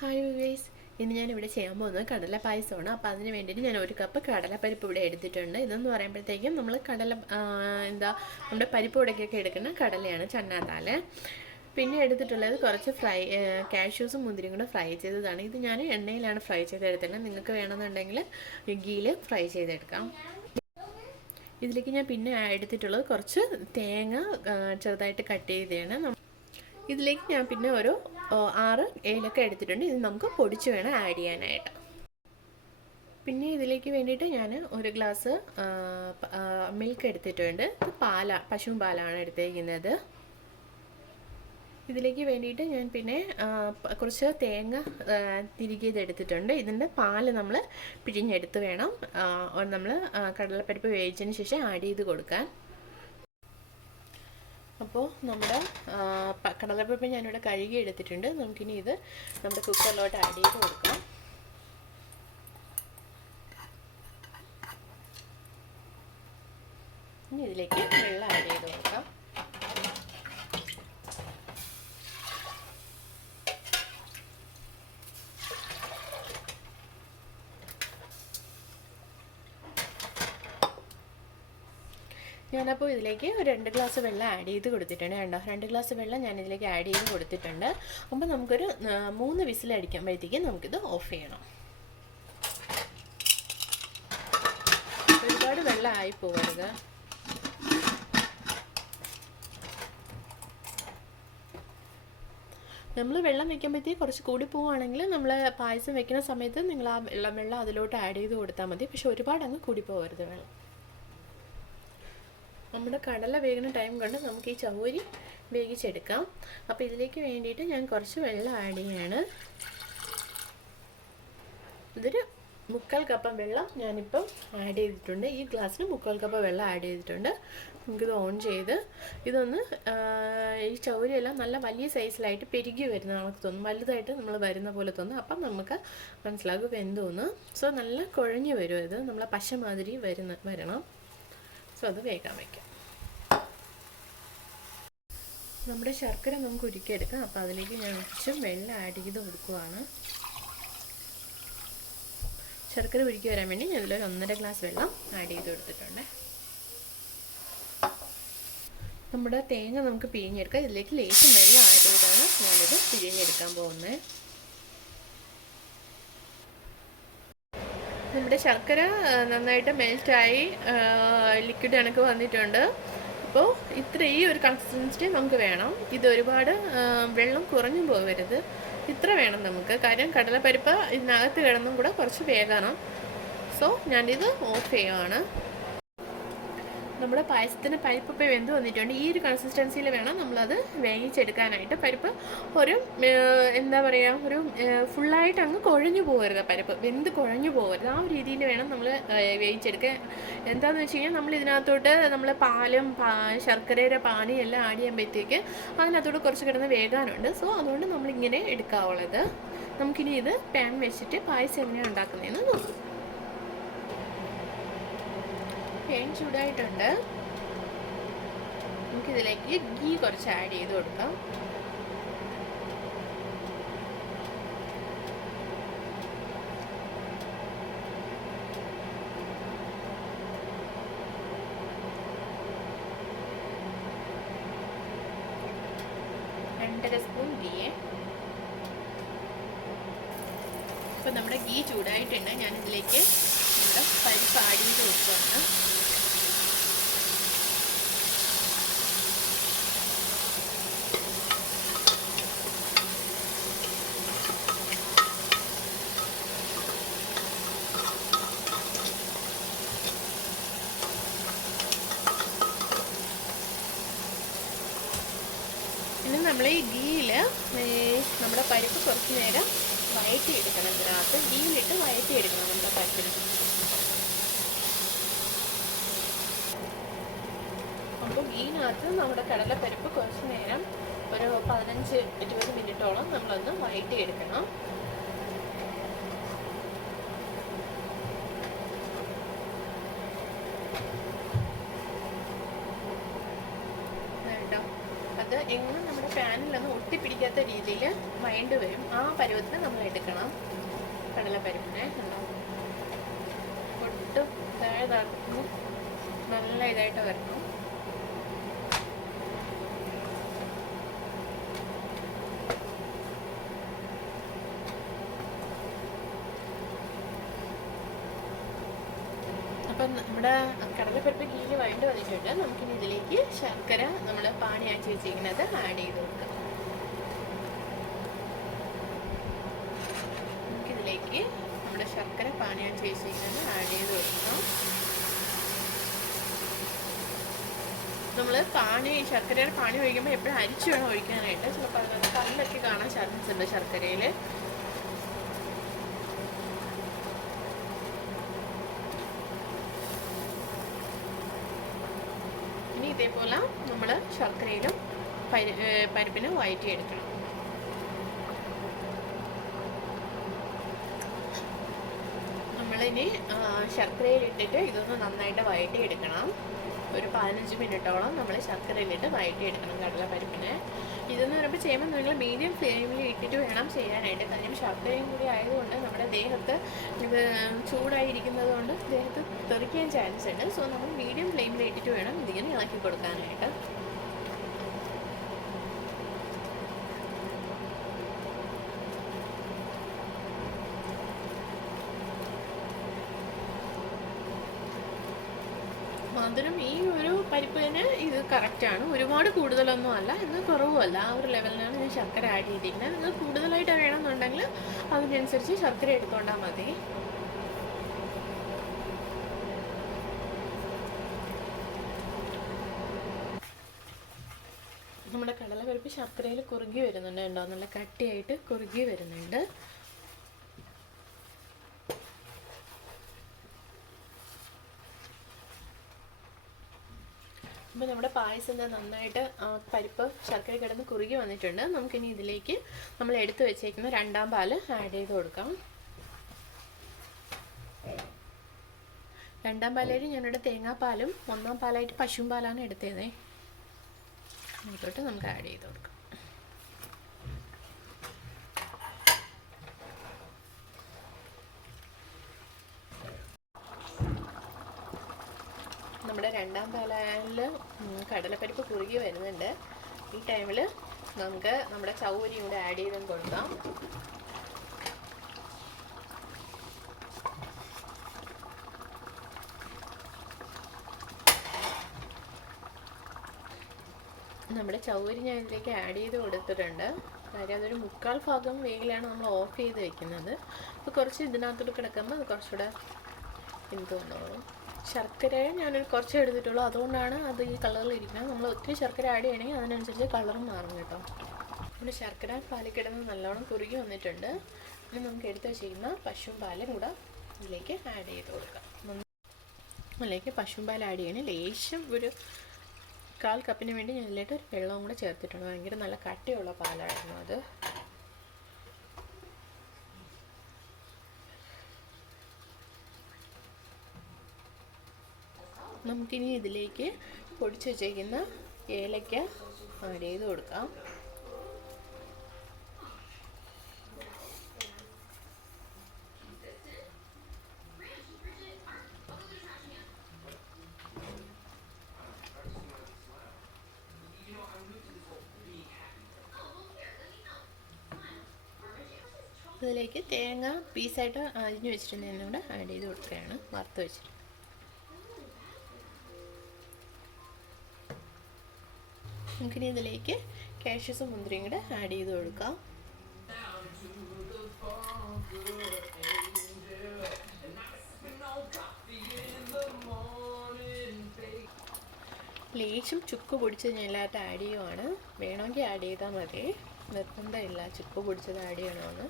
Hi viewers, ഇന്ന് ഞാനിവിടെ ചെയ്യാൻ പോകുന്നത് കടല പായസമാണ്. അപ്പോൾ അതിന് വേണ്ടിയിട്ട് ഞാൻ ഒരു കപ്പ് കടലപ്പരിപ്പ് ഇവിടെ എടുത്തിട്ടുണ്ട്. ഇതെന്ന് പറയുമ്പോഴത്തേക്കും നമ്മൾ നമ്മുടെ പരിപ്പ് ഉടക്കൊക്കെ എടുക്കുന്ന കടലയാണ്, ചന്നാത്താല്. പിന്നെ എടുത്തിട്ടുള്ളത് കുറച്ച് കാഷ്യൂസും മുന്തിരിയും കൂടെ ഫ്രൈ ചെയ്തതാണ്. ഇത് ഞാൻ എണ്ണയിലാണ് ഫ്രൈ ചെയ്തെടുത്തത്. നിങ്ങൾക്ക് വേണമെന്നുണ്ടെങ്കിൽ ഗീയിൽ ഫ്രൈ ചെയ്തെടുക്കാം. ഇതിലേക്ക് ഞാൻ പിന്നെ എടുത്തിട്ടുള്ളത് കുറച്ച് തേങ്ങ ചെറുതായിട്ട് കട്ട് ചെയ്തതാണ്. ഇതിലേക്ക് ഞാൻ പിന്നെ ഒരു 6 ഏലക്ക എടുത്തിട്ടുണ്ട്. ഇത് നമുക്ക് പൊടിച്ച് വേണം ആഡ് ചെയ്യാനായിട്ട്. പിന്നെ ഇതിലേക്ക് വേണ്ടിയിട്ട് ഞാൻ ഒരു ഗ്ലാസ് മിൽക്ക് എടുത്തിട്ടുണ്ട്. ഇത് പശു പാലാണ് എടുത്തേക്കുന്നത്. ഇതിലേക്ക് വേണ്ടിയിട്ട് ഞാൻ പിന്നെ കുറച്ച് തേങ്ങ തിരികിയതെടുത്തിട്ടുണ്ട്. ഇതിൻ്റെ പാല് നമ്മൾ പിഴിഞ്ഞെടുത്ത് വേണം നമ്മൾ കടലപ്പരിപ്പ് വേവിച്ചതിന് ശേഷം ആഡ് ചെയ്ത് കൊടുക്കാൻ. അപ്പോൾ നമ്മുടെ കടലപ്പരിപ്പ് ഞാനിവിടെ കഴുകി എടുത്തിട്ടുണ്ട്. നമുക്കിനി ഇത് നമ്മുടെ കുക്കറിലോട്ട് ആഡ് ചെയ്ത് കൊടുക്കാം. ഇനി ഇതിലേക്ക് വെള്ളം ആഡ് ചെയ്ത് കൊടുക്കാം. ഞാനപ്പോൾ ഇതിലേക്ക് ഒരു 2 ഗ്ലാസ് വെള്ളം ആഡ് ചെയ്ത് കൊടുത്തിട്ടുണ്ട്. 2 ഗ്ലാസ് വെള്ളം ഞാൻ ഇതിലേക്ക് ആഡ് ചെയ്ത് കൊടുത്തിട്ടുണ്ട്. അപ്പോൾ നമുക്കൊരു 3 വിസിൽ അടിക്കുമ്പോഴത്തേക്കും നമുക്കിത് ഓഫ് ചെയ്യണം. ഒരുപാട് വെള്ളം ആയി പോകരുത്. നമ്മൾ വെള്ളം വെക്കുമ്പോഴത്തേക്ക് കുറച്ച് കൂടി പോവുകയാണെങ്കിൽ നമ്മൾ പായസം വെക്കുന്ന സമയത്ത് നിങ്ങൾ ആ വെള്ളം അതിലോട്ട് ആഡ് ചെയ്ത് കൊടുത്താൽ മതി. പക്ഷെ ഒരുപാട് അങ്ങ് കൂടി പോകരുത് വെള്ളം. നമ്മുടെ കടല വേകുന്ന ടൈം കൊണ്ട് നമുക്ക് ഈ ചവ്വരി വേവിച്ചെടുക്കാം. അപ്പോൾ ഇതിലേക്ക് വേണ്ടിയിട്ട് ഞാൻ കുറച്ച് വെള്ളം ആഡ് ചെയ്യാണ്. ഇതൊരു 3/4 കപ്പ് വെള്ളം ഞാനിപ്പം ആഡ് ചെയ്തിട്ടുണ്ട്. ഈ ഗ്ലാസ്സിന് 3/4 കപ്പ് വെള്ളം ആഡ് ചെയ്തിട്ടുണ്ട്. നമുക്കിത് ഓൺ ചെയ്ത് ഇതൊന്ന് ഈ ചവ്വരിയെല്ലാം നല്ല വലിയ സൈസിലായിട്ട് പെരുകി വരുന്ന നമുക്ക് തോന്നും, വലുതായിട്ട് നമ്മൾ വരുന്ന പോലെ തോന്നും. അപ്പം നമുക്ക് മനസ്സിലാകും വെന്തോന്ന്. സോ നല്ല കുഴഞ്ഞു വരും. ഇത് നമ്മളെ പശ മാതിരി വരണം. സോ അത് വേഗം വയ്ക്കാം. നമ്മുടെ ശർക്കര നമുക്ക് ഉരുക്കിയെടുക്കാം. അപ്പോൾ അതിലേക്ക് ഞാൻ കുറച്ച് വെള്ളം ആഡ് ചെയ്ത് കൊടുക്കുവാണ്. ശർക്കര ഉരുക്കി വരാൻ വേണ്ടി ഞാൻ ഇതിലൊരു 1.5 ഗ്ലാസ് വെള്ളം ആഡ് ചെയ്ത് കൊടുത്തിട്ടുണ്ട്. നമ്മുടെ തേങ്ങ നമുക്ക് പിഴിഞ്ഞെടുക്കാം. ഇതിലേക്ക് ലേശം വെള്ളം ആഡ് ചെയ്താണ് ഞാനിത് പിഴിഞ്ഞെടുക്കാൻ പോകുന്നത്. നമ്മുടെ ശർക്കര നന്നായിട്ട് മെൽറ്റായി ലിക്വിഡ് കണക്ക് വന്നിട്ടുണ്ട്. അപ്പോൾ ഈ ഒരു കൺസിസ്റ്റൻസി നമുക്ക് വേണം. ഇത് ഒരുപാട് വെള്ളം കുറഞ്ഞു പോകരുത്. ഇത്ര വേണം നമുക്ക്. കാര്യം കടലപ്പരിപ്പ് ഇതിനകത്ത് കിടന്നും കൂടെ കുറച്ച് വേഗണം. സോ ഞാനിത് ഓഫ് ചെയ്യുകയാണ്. നമ്മുടെ പായസത്തിന് പരിപ്പ് ഇപ്പോൾ വെന്ത് വന്നിട്ടുണ്ട്. ഈ ഒരു കൺസിസ്റ്റൻസിയിൽ വേണം നമ്മളത് വേവിച്ചെടുക്കാനായിട്ട്. പരിപ്പ് ഒരു ഒരു ഫുള്ളായിട്ട് അങ്ങ് കുഴഞ്ഞു പോകരുത്. പരിപ്പ് വെന്ത് കുഴഞ്ഞു പോകരുത്. ആ ഒരു രീതിയിൽ വേണം നമ്മൾ വേവിച്ചെടുക്കാൻ. എന്താണെന്ന് വെച്ച് കഴിഞ്ഞാൽ നമ്മൾ ഇതിനകത്തോട്ട് നമ്മൾ പാലും ശർക്കരയുടെ പാനിയും എല്ലാം ആഡ് ചെയ്യുമ്പോഴത്തേക്ക് അതിനകത്തോട്ട് കുറച്ച് കിടന്ന് വേകാനുണ്ട്. സോ അതുകൊണ്ട് നമ്മളിങ്ങനെ എടുക്കാവുള്ളത്. നമുക്കിനി ഇത് പാൻ വെച്ചിട്ട് പായസം എങ്ങനെയാണ് ഉണ്ടാക്കുന്നതെന്ന് നോക്കാം. പാൻ ചൂടായിട്ടുണ്ട്. നമുക്കിതിലേക്ക് ഗീ കുറച്ച് ആഡ് ചെയ്ത് കൊടുക്കാം. രണ്ടര സ്പൂൺ ഗീ. ഇപ്പം നമ്മുടെ ഗീ ചൂടായിട്ടുണ്ട്. ഞാനിതിലേക്ക് നമ്മുടെ പരിപ്പ് ആഡ് ചെയ്ത് കൊടുക്കുകയാണ്. ഇനി നമ്മൾ ഈ ഗീയിൽ നമ്മുടെ പരിപ്പ് കുറച്ച് നേരം വഴറ്റിയെടുക്കണം. ഇതിനകത്ത് ഗീയിലിട്ട് വഴറ്റിയെടുക്കണം നമ്മുടെ പരിപ്പിന്. അപ്പോൾ ഗീനകത്ത് നമ്മുടെ കടലപ്പരിപ്പ് കുറച്ച് നേരം ഒരു 15-20 മിനിറ്റോളം നമ്മളൊന്ന് വഴറ്റിയെടുക്കണം. അത് എങ്ങനെ നമ്മുടെ പാനിലൊന്നും ഒട്ടിപ്പിടിക്കാത്ത രീതിയിൽ വഴണ്ട് വരും. ആ പരുവത്തിന് നമ്മൾ എടുക്കണം കടലപ്പരിപ്പിനെ. ഒട്ടും താഴ്ന്നു നല്ല ഇതായിട്ട് വരണം. അപ്പം നമ്മുടെ കടലപ്പരിപ്പ് ഗീല് വഴണ്ട് വന്നിട്ടുണ്ട്. നമുക്കിനി ഇതിലേക്ക് ശർക്കര നമ്മൾ പാനിയാക്കി വെച്ചിരിക്കുന്നത് ആഡ് ചെയ്ത് കൊടുക്കാം. നമുക്കിതിലേക്ക് നമ്മുടെ ശർക്കര പാനിയാക്കി വെച്ചിരിക്കുന്നത് ആഡ് ചെയ്ത് കൊടുക്കാം. നമ്മൾ ശർക്കരയുടെ പാനി ഒഴിക്കുമ്പോൾ എപ്പോഴും അരിച്ചു വേണം ഒഴിക്കാനായിട്ട്. ചിലപ്പോൾ അതിനകത്ത് കല്ലൊക്കെ കാണാൻ ചാൻസ് ഉണ്ട് ശർക്കരയിൽ. ഇനി ഇതേപോലെ നമ്മൾ ശർക്കരയിലും പരിപ്പിന് വഴറ്റിയെടുക്കണം. നമ്മളിനി ശർക്കരയിലിട്ടിട്ട് ഇതൊന്ന് നന്നായിട്ട് വഴറ്റിയെടുക്കണം. ഒരു 15 മിനിറ്റോളം നമ്മൾ ശർക്കരയിലിട്ട് വഴറ്റിയെടുക്കണം കടലപ്പരിപ്പിനെ. ഇതെന്ന് പറയുമ്പോൾ ചെയ്യുമ്പോൾ നിങ്ങൾ മീഡിയം ഫ്ലെയിമിൽ ഇട്ടിട്ട് വേണം ചെയ്യാനായിട്ട്. കാര്യം ശർക്കരയും കൂടി ആയതുകൊണ്ട് നമ്മുടെ ദേഹത്ത് ഇത് ചൂടായിരിക്കുന്നത് കൊണ്ട് ദേഹത്ത് തെറിക്കാൻ ചാൻസ് ഉണ്ട്. സോ നമ്മൾ മീഡിയം ഫ്ലെയിമിൽ ഇട്ടിട്ട് വേണം ഇതിങ്ങനെ ഇളക്കി കൊടുക്കാനായിട്ട്. മധുരം ഈ ഒരു പരിപ്പിന് ഇത് കറക്റ്റാണ്. ഒരുപാട് കൂടുതലൊന്നും അല്ല, എന്നാൽ കുറവുമല്ല. ആ ഒരു ലെവലിനാണ് ഞാൻ ശർക്കര ആഡ് ചെയ്തിരിക്കുന്നത്. നിങ്ങൾ കൂടുതലായിട്ട് വേണമെന്നുണ്ടെങ്കിൽ അതിനനുസരിച്ച് ശർക്കര എടുത്തോണ്ടാൽ മതി. നമ്മുടെ കടലപ്പരിപ്പ് ശർക്കരയിൽ കുറുകി വരുന്നുണ്ട്. ഉണ്ടോ, നല്ല കട്ടിയായിട്ട് കുറുകി വരുന്നുണ്ട്. അപ്പോൾ നമ്മുടെ പായസം നന്നായിട്ട് പരിപ്പ് ശർക്കര കിടന്ന് കുറുകി വന്നിട്ടുണ്ട്. നമുക്കിനി ഇതിലേക്ക് നമ്മൾ എടുത്തു വെച്ചേക്കുന്ന രണ്ടാം പാല് ആഡ് ചെയ്ത് കൊടുക്കാം. രണ്ടാം പാലായിട്ട് ഞാനിവിടെ തേങ്ങാപ്പാലും ഒന്നാം പാലായിട്ട് പശുവും പാലാണ് എടുത്തത്. അതിലോട്ട് നമുക്ക് ആഡ് ചെയ്ത് കൊടുക്കാം. നമ്മുടെ രണ്ടാം പാലിൽ കടലപ്പരിപ്പ് കുറുകി വരുന്നുണ്ട്. ഈ ടൈമിൽ നമുക്ക് നമ്മുടെ ചൗരി കൂടെ ആഡ് ചെയ്തും കൊടുക്കാം. നമ്മുടെ ചൗരി ഞാൻ ഇതിലേക്ക് ആഡ് ചെയ്ത് കൊടുത്തിട്ടുണ്ട്. കാര്യം അതൊരു 3/4 ഭാഗം വേഗിലാണ് നമ്മൾ ഓഫ് ചെയ്ത് വെക്കുന്നത്. അപ്പോൾ കുറച്ച് ഇതിനകത്തോട്ട് കിടക്കുമ്പോൾ അത് കുറച്ചുകൂടെ എന്ത് തോന്നുള്ളൂ. ശർക്കര ഞാനൊരു കുറച്ച് എടുത്തിട്ടുള്ളൂ, അതുകൊണ്ടാണ് അത് ഈ കളറിൽ ഇരിക്കുന്നത്. നമ്മൾ ഒത്തിരി ശർക്കര ആഡ് ചെയ്യണമെങ്കിൽ അതിനനുസരിച്ച് കളറും മാറും കേട്ടോ. നമ്മുടെ ശർക്കര പാലിൽ കിടന്ന് നല്ലോണം കുറുകി വന്നിട്ടുണ്ട്. ഇനി നമുക്ക് എടുത്ത് വെച്ചിരിക്കുന്ന പശുവും പാലും കൂടെ ഇതിലേക്ക് ആഡ് ചെയ്ത് കൊടുക്കാം. അതിലേക്ക് പശുവും പാൽ ആഡ് ചെയ്യണേ. ലേശം ഒരു 1/4 കപ്പിന് വേണ്ടി ഞാൻ ഇതിലേക്ക് ഒരു വെള്ളവും കൂടെ ചേർത്തിട്ടുണ്ട്. ഭയങ്കര നല്ല കട്ടിയുള്ള പാലായിരുന്നു അത്. നമുക്കിനി ഇതിലേക്ക് പൊടിച്ച് വെച്ചേക്കുന്ന ഏലക്ക ആഡ് ചെയ്ത് കൊടുക്കാം. ഇതിലേക്ക് തേങ്ങ പീസായിട്ട് അരിഞ്ഞ് വെച്ചിട്ടുണ്ടെങ്കിൽ കൂടെ ആഡ് ചെയ്ത് കൊടുക്കുകയാണ്, വറുത്ത് വെച്ചിട്ട്. നമുക്കിനി ഇതിലേക്ക് കാഷ്യൂസും മുന്തിരിയും കൂടെ ആഡ് ചെയ്ത് കൊടുക്കാം. ലേശം ചുക്ക് പൊടിച്ചത് ഞാൻ എല്ലാവരും ആഡ് ചെയ്യുവാണ്. വേണമെങ്കിൽ ആഡ് ചെയ്താൽ മതി, നിർബന്ധമില്ല ചുക്ക് പൊടിച്ചത് ആഡ് ചെയ്യണമെന്ന്.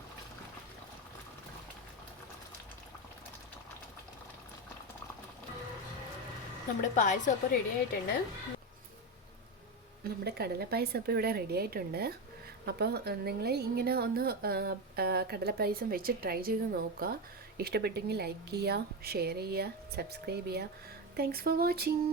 നമ്മുടെ പായസം അപ്പോൾ റെഡി ആയിട്ടുണ്ട്. നമ്മുടെ കടലപ്പായസം അപ്പോൾ ഇവിടെ റെഡി ആയിട്ടുണ്ട്. അപ്പോൾ നിങ്ങൾ ഇങ്ങനെ ഒന്ന് കടലപ്പായസം വെച്ച് ട്രൈ ചെയ്ത് നോക്കുക. ഇഷ്ടപ്പെട്ടെങ്കിൽ ലൈക്ക് ചെയ്യുക, ഷെയർ ചെയ്യുക, സബ്സ്ക്രൈബ് ചെയ്യുക. Thanks for watching.